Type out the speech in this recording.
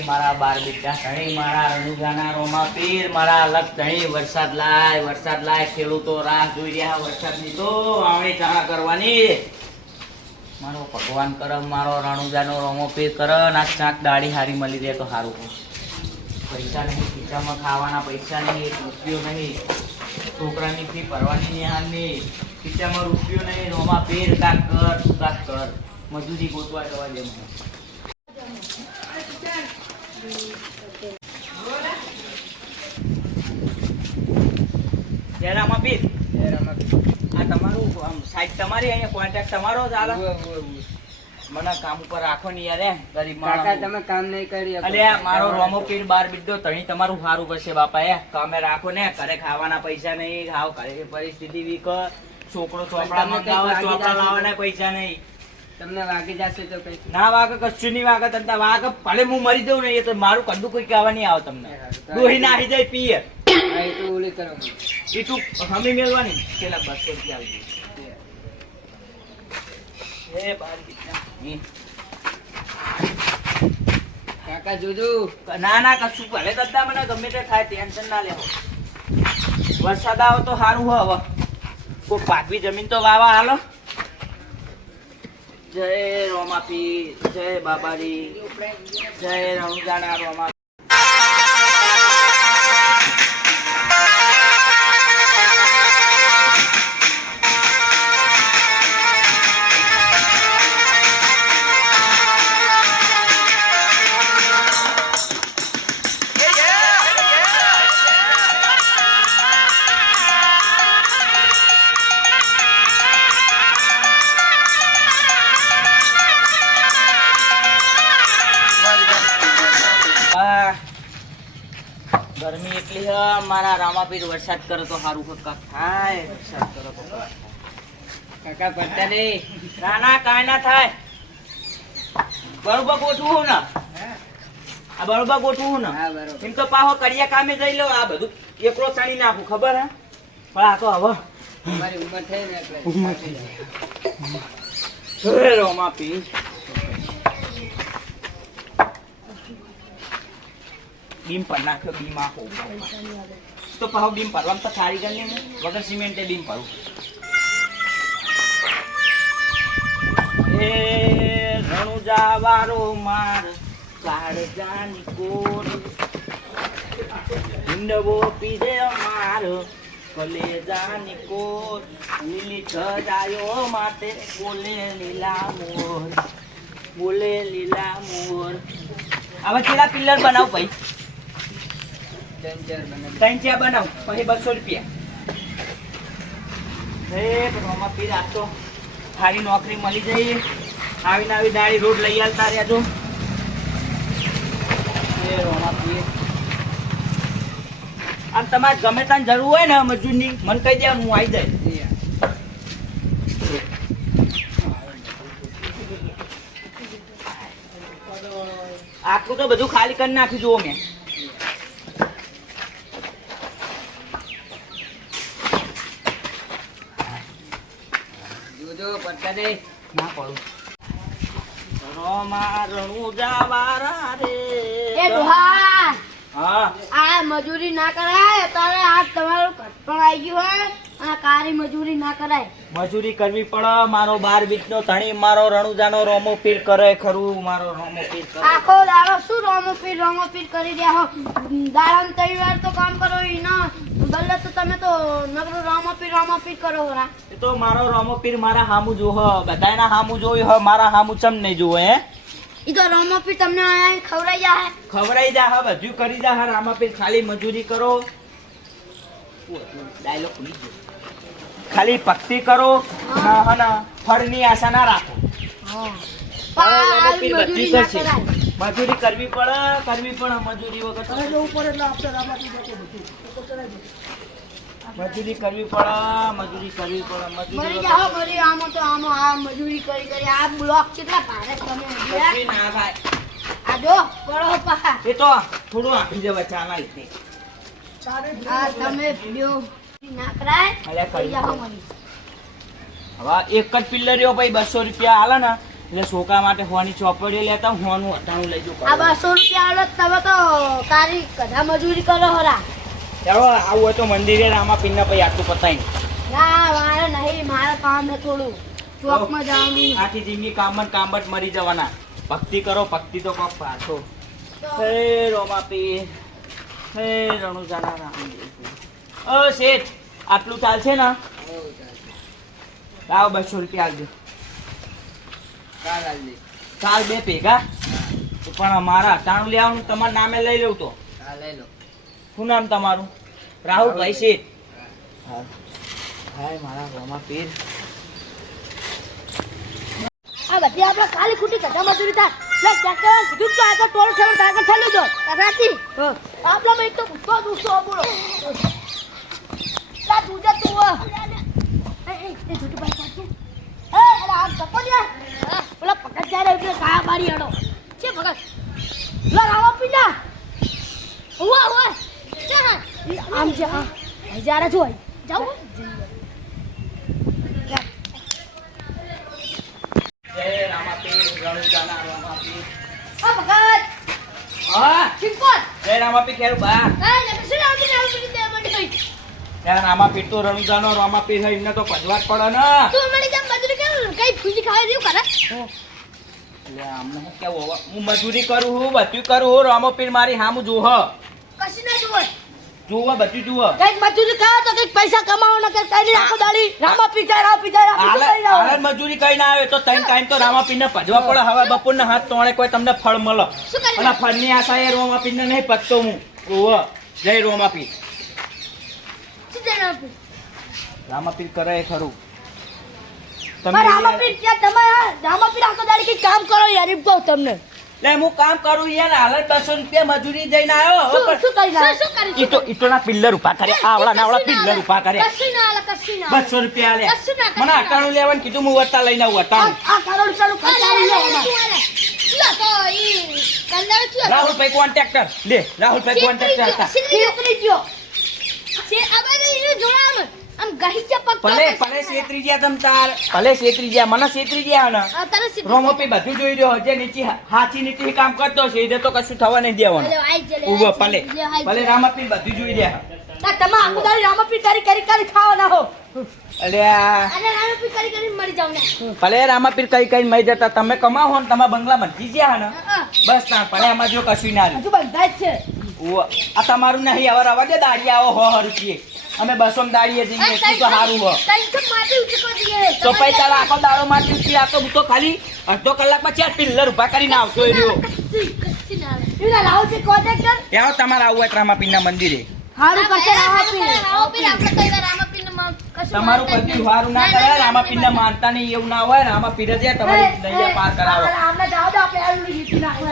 મારા બાર બેટા ધણી મારા રણુજાના રોમા પીર મારા અલગ ધણી વરસાદ લાય ખેડૂતો રાહ જોઈ રહ્યા વરસાદની તો વાવણી ચાણા કરવાની મારો ભગવાન કરમ મારો રણુજાનો રોમો પીર કર ના ચાક દાઢી હારી મળી રહે તો સારું હોય પૈસા નહીં ખીચામાં ખાવાના પૈસા નહીં એક રૂપિયો નહીં છોકરાની ફી ભરવાની નિહાળની ખીચામાં રૂપિયો નહીં રોમા પીર કાક કર મજૂરી ગોતવા જવા દે મને જયરામા પીર આ તમારું સાઈડ તમારી અહીંયા કોન્ટેક્ટ તમારો જ આલે મને કામ ઉપર રાખો ને યાર ગરીબ માણસ તમે કામ નહીં કરી અલે મારો રોમો પીર બાર બીડો તણી તમારું સારું કરશે બાપા કામે રાખો ને ઘરે ખાવાના પૈસા નહીં ખાવ ઘરે પરિસ્થિતિ વીક છોકરો ચોપડા મંગાવે ચોપડા લાવવાના પૈસા નહીં તમને વાગી જશે તો કઈ ના વાગે કશું નહીં વાગે તને વાગે ભલે હું મરી જાઉં ને એ તો મારું કડું કોઈ કહેવા નહીં આવે તમને દોહી નાહી જાય પીએ એ તો ઓલી કરો એ તું હમી મેળવાની પેલા 200 રૂપિયા આવી એ બાર કાકા જોજો ના કશું ભલે દાદા મને ગમે તે થાય ટેન્શન ના લેવો વરસાદ આવે તો સારું હોય હવે કોઈ પાકવી જમીન તો વાવા હાલો જય રોમાપી જય બાબારી જય રણુજાના રોમા ગરમી એટલી હે મારા રામાપીર વરસાદ કરે તો સારું કાકા થાય વરસાદ કરે તો કાકા પડતા નહીં ના કાંઈ ના થાય બરોબર ગોઠવું ને આ બરોબર ગોઠવું ને હા બરોબર એમ તો પાહો કરિયા કામે જઈ લો આ બધું એકલો ચણી નાખું ખબર હે પણ આ તો હવે તમારી ઉંમર થઈ ને એટલે ઉંમર થઈ જાય રામાપીર બીમ પર નાખ્યો બીમ આખો તો પાહો બીમ ભરવામાં તો સારી ગણ નહીં વગર સિમેન્ટે બીમ ભરું એ રણુજા વારો માર કાળજાની કોર હિંડવો પીધે માર કલેજાની કોર લીલી છજાયો માટે બોલે લીલા મોર હવે કેટલા પિલ્લર બનાવ ભાઈ 3 4 બનાવ પછી 200 રૂપિયા હે રોમા પીર આ તો સારી નોકરી મળી જઈ આવીને આવી દાળી રોડ લઈ આવતા રહ્યા છો એ રોમા પીર આમ તમારે ગમે ત્યાં જરૂર હોય ને મજૂરની મને કહી દે હું આવી જાય આટલું તો બધું ખાલી કરી નાખ્યું જુઓ મેં જોજો પડતા નહીં ના પડું રોમા રણુજા વારા રે એ ડોહા હા આ મજૂરી ના કરાય તારે આ તમારું ઘટપણ આવી ગયું હોય આ કારી મજૂરી ના કરાય મજૂરી કરવી પડે મારો બાર બીજનો ધણી મારો રણુજાનો રોમો પીર કરે ખરું મારો રોમો પીર કરે આખો દાડો શું રોમો પીર કરી રહ્યા હો દાડમ 3 વાર તો કામ કરો એના બદલે તો તમે તો નગરો રોમો પીર કરો હરા એ તો મારો રોમો પીર મારા હામુ જો હ બધાયના હામુ જોઈ હ મારા હામુ ચમ નહીં જોવે હે ઈ તો રોમો પીર તમને અહીંયા ખવરાઈ જા હ બધું કરી જા હ રામા પીર ખાલી મજૂરી કરો ડાયલોગ ભૂલી ગયો ખાલી ભક્તિ કરો ના હના ફળની આશા ના રાખો મજૂરી કરવી પડે મજૂરી વગર મજૂરી કરવી પડે મરી જાઓ મરી આમો તો આમો આ મજૂરી કરી આ બ્લોક કેટલા ભારે તમે કશું ના થાય આ જો પડો પા એ તો થોડું આપી જવા ચાના ઇતને આ તમે વિડિયો ના કરાય અલ્યા કરી જાઓ મરી હવે એક જ પિલ્લરીઓ ભાઈ 200 રૂપિયા આલે ને એટલે છોકરા માટે હોની ચોપડીઓ લેતા હોનું અટાણું લઈ જો આ 200 રૂપિયા આલો તમે તો તારી કદા મજૂરી કરો હરા. ચાલો આવું હોય તો મંદિરે રામાપીરના પછી આટલું પતાય ના મારે નહીં, મારે કામ છે થોડું ચોકમાં જવાનું. આખી જિંદગી કામ જ મરી જવાના. ભક્તિ કરો, ભક્તિ તો કોક પાછો. હે રોમાપી, હે રણુજાના રામ. ઓ શેઠ, આટલું ચાલશે ને? લાવ 200 રૂપિયા આવજો. કાલ આવજે. કાલ બે ભેગા પણ મારા અટાણું લેવાનું તમારા નામે લઈ લઉં તો. કાલ લઈ લો. શું નામ તમારું? રાહુલભાઈ શેઠ. હા હાય મારા રોમાપીર. આ બધી આપણે ખાલી ખોટી કદા મજૂરી થાય. લે ટ્રેક્ટર કીધું તો આ તો ટોલ છેલો ટાગર ચાલી જો રાતી. આપલા મેં તો ભૂતો દુસો બોલો. લા તુજે તું એ છોટી ભાઈ પાછું એ અરે આ કપો દે. ઓલા પકડ જાય એટલે કાયા બારી હડો છે પકડ. લા રાવા પીના ઓવા ઓવા છે હા આમ છે આ હજાર જ હોય જાવ. જય રામાપીર, રણુજાના રામાપીર. આ પકડ હા ચિપકોટ જય રામાપીર ખેરું બા. એ ને શું નામ છે આવું કરી દે મને. ત્યાં રામાપીર તો રણુજાનો રામાપીર છે, એમને તો ભજવા જ પડે ને. તું મને કેમ મજૂરી કેમ કઈ ફૂજી ખાવા દેવું કરે? એટલે આમને શું કેવું હવે? હું મજૂરી કરું છું, બધું કરું છું. રામાપીર મારી હામું જોહ કશી ના જોવે. જોવો, બધું જુઓ. કઈક મજૂરી કરો તો કઈક પૈસા કમાવો ને કઈ કઈ આખો દાડી રામા પીજાય રામ પીજાય હાલ મજૂરી કઈ ના આવે તો ત્રણ ટાઈમ તો રામાપીરને ભજવા પડે. હવે બપોરના હાથ તોણે કોઈ તમને ફળ મળે. શું કરી અને ફળની આશા એ રોમાપીરને નહીં પતતો હું. ઓહો જય રોમાપીર. શું જણાવ આપું? રામાપીર કરે એ ખરું. પણ રામા પીર ત્યાં તમે રામા પીર આખો દાડી કઈ કામ કરો યાર એમ કહું તમને. લે હું કામ કરું યાર. હાલ 200 રૂપિયા મજૂરી જઈને આવ્યો. શું કરી શું કરી ઈટોના પિલ્લર ઉભા કરે. આવડા નાવડા પિલ્લર ઉભા કરે. કશી ના આલે કશી ના 200 રૂપિયા લે. કશું ના, કશું મને ના. અટાણું લેવાનું કીધું, હું વત્તા લઈને આવું અટાણું. આ કરોડ ચાલુ ખર્ચાવી લો રાહુલભાઈ કોન્ટ્રાક્ટર લે. રાહુલભાઈ કોન્ટ્રાક્ટર હતા. સિત્રી ગયો છે અબે એ જોડામ આમ ગહી ચપક ભલે છેતરી ગયા તમ તાર. ભલે છેતરી ગયા, મને છેતરી ગયા ને. તારે સિત્રી રોમોપી બધું જોઈ રહ્યો. જે નીચે હાચી નીચે કામ કરતો છે એ તો કશું થવા નહીં દેવાનું. આઈ જલે ઉભો ભલે રામાપીર બધું જોઈ રહ્યા. તમે આખો દાડી રામા પીર કરી ખાવા ના હો. અલ્યા અને રામા પીર કરી મરી જાવ ને. ભલે રામાપીર કઈ મઈ જતા. તમે કમાવો ને તમારા બંગલા બંધી ગયા ને બસ તાર. ભલે એમાં જો કશું ના રહ્યું. હજુ બંધા જ છે. આ તમારું નહીં. હવે રવા દે. દાડી આવો હો રૂપિયે. અમે 200 માં દાડીએ જઈએ એટલું તો સારું હો. તો પછી તારા આખો દાડો માટે ઉઠી આ તો હું તો ખાલી અડધો કલાકમાં 4 પિલ્લર ઉભા કરીને આવતો રહ્યો. ત્યાં તમારે આવું હોય રામાપીરના મંદિરે. હારું કરશે રામા પીર. તમારું બધું સારું ના કરે. રામાપીરને માનતા નહીં એવું ના હોય. રામાપીર જ તમારી નૈયા પાર કરાવો. આપણે જાવ તો આપણે આલુ જીતી નાખો.